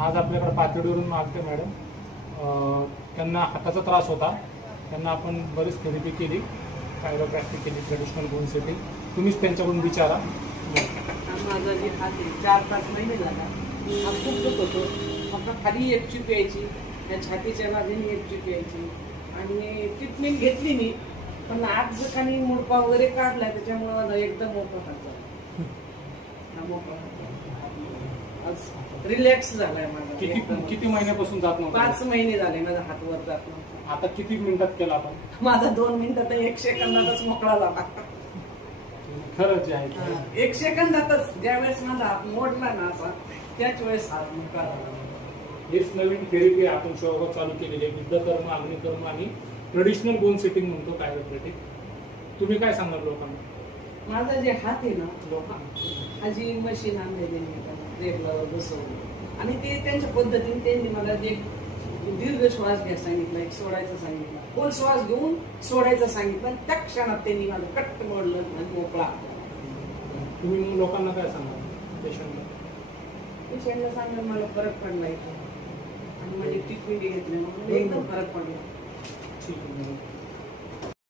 आज आपल्याकडे पातळीवरून आलते मॅडम, त्यांना हाताचा त्रास होता. त्यांना आपण बरीच थेरपी केली, कायरोप्रॅक्टिक केली, ट्रेडिशनल बोन सेटिंग. तुम्हीच त्यांच्याकडून विचारा. माझा जे हात आहे 4-5 महिने झाला हा खूप दुख होतो. फक्त खाली एक चिप यायची, त्या छातीच्या बाजूने एक चिप यायची आणि ट्रीटमेंट घेतली मी. पण आज जखानी मुडपा वगैरे काढला त्याच्यामुळे माझा एकदम मोठा हात झाला. आज रिलॅक्स झालाय माझा. किती महिन्यापासून जात नव्हता? 5 महिने झाले माझा हात वर जात नव्हता. आता किती मिनिटात केला आपण? माझा 2 मिनिटात 1 सेकंदातच मोकळा झाला. खरंच आहे, 1 सेकंदातच. ज्यावेळेस माझा हात मोडला ना असा त्याच वेळेस हात मोकळा झाला. हेच नवीन थेरपी आपण शोगाव चालू केलेली आहे. बुद्धकर्म, अग्निकर्म आणि ट्रेडिशनल बोन सेटिंग म्हणतो कायरोप्रॅक्टिक. तुम्ही काय सांगणार लोकांना? माझा जे हात आहे ना, हा जी मशीन आणलेली रेगलावर बसवली आणि ते त्यांच्या पद्धतीने त्यांनी मला जे दीर्घ श्वास घ्या सांगितलं, एक सोडायचं सांगितलं, खोल श्वास घेऊन सोडायचं सांगितलं. त्या क्षणात त्यांनी माझं कट्ट मोडलं आणि मोकळा. तुम्ही लोकांना काय सांगणार? पेशंटला सांगणार मला फरक पडला इथं आणि माझी ट्रीटमेंट घेतली, एकदम फरक पडला. ठीक आहे.